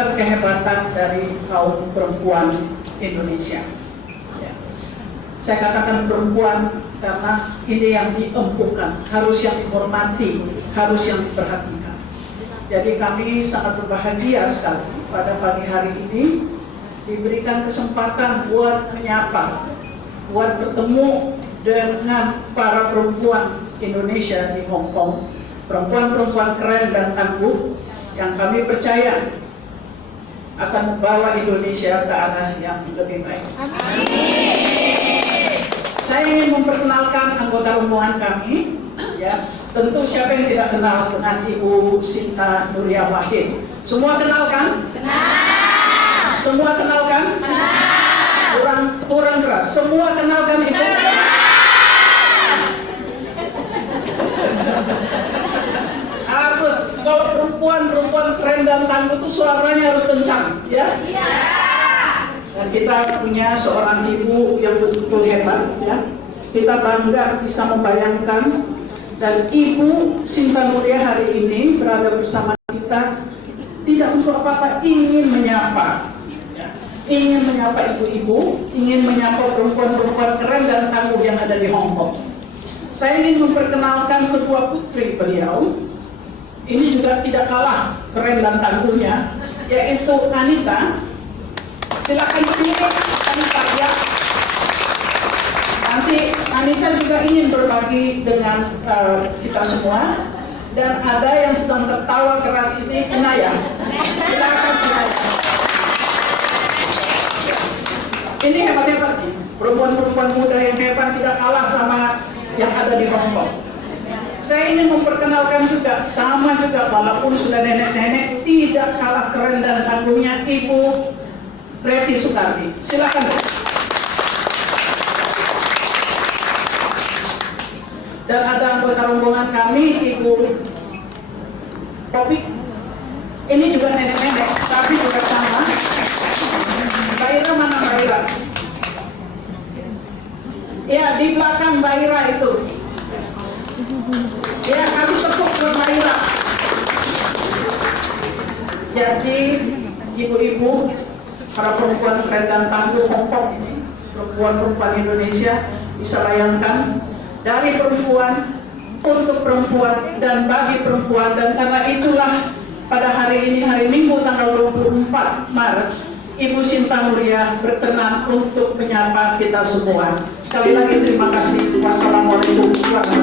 bukan kehebatan dari kaum perempuan Indonesia. Ya. Saya katakan perempuan karena ini yang diempukan, harus yang dihormati, harus yang diperhatikan. Jadi kami sangat berbahagia sekali pada pagi hari ini diberikan kesempatan buat menyapa, buat bertemu dengan para perempuan Indonesia di Hong Kong, perempuan-perempuan keren dan tangguh yang kami percaya akan membawa Indonesia ke arah yang lebih baik. Amin. Saya ingin memperkenalkan anggota rombongan kami. Ya, tentu siapa yang tidak kenal dengan Ibu Sinta Nuria Wahid? Semua kenal kan? Kenal. Semua kenal kan? Kenal. Kurang keras. Semua kenal kan Ibu? Harus, kalau perempuan keren dan tangguh itu suaranya harus kencang, ya? Iya. Dan kita punya seorang ibu yang betul-betul hebat, ya. Kita bangga bisa membayangkan, dan Ibu Sinta Nuria hari ini berada bersama kita tidak untuk apa-apa, ingin menyapa, ya. Ingin menyapa ibu-ibu, ingin menyapa perempuan-perempuan keren dan tangguh yang ada di Hong Kong. Saya ingin memperkenalkan kedua putri beliau. Ini juga tidak kalah keren dan tangguhnya, yaitu Anita. Silakan berdiri, Anita, ya. Nanti Anita juga ingin berbagi dengan kita semua. Dan ada yang sedang tertawa keras ini, Inaya. Silakan Inaya. Ini hebat-hebat nih, perempuan-perempuan muda yang hebat, tidak kalah sama yang ada di Hong Kong. Saya ingin memperkenalkan juga, sama juga walaupun sudah nenek-nenek, tidak kalah keren dan tangguhnya Ibu Reti Sukardi. Silakan. Dan ada anggota rombongan kami, Ibu Kopi. Ini juga nenek-nenek, tapi juga sama. Mbak Ira mana Mbak Ira? Ya, di belakang Mbak Ira itu. Ya, kasih tepuk buat Mbak Ira. Jadi, ibu-ibu, para perempuan keren dan tangguh Hong Kong ini, perempuan-perempuan Indonesia, bisa bayangkan, dari perempuan, untuk perempuan, dan bagi perempuan. Dan karena itulah pada hari ini, hari Minggu tanggal 24 Maret, Ibu Sinta Nuria berkenan untuk menyapa kita semua. Sekali lagi terima kasih. Wassalamualaikum warahmatullahi wabarakatuh.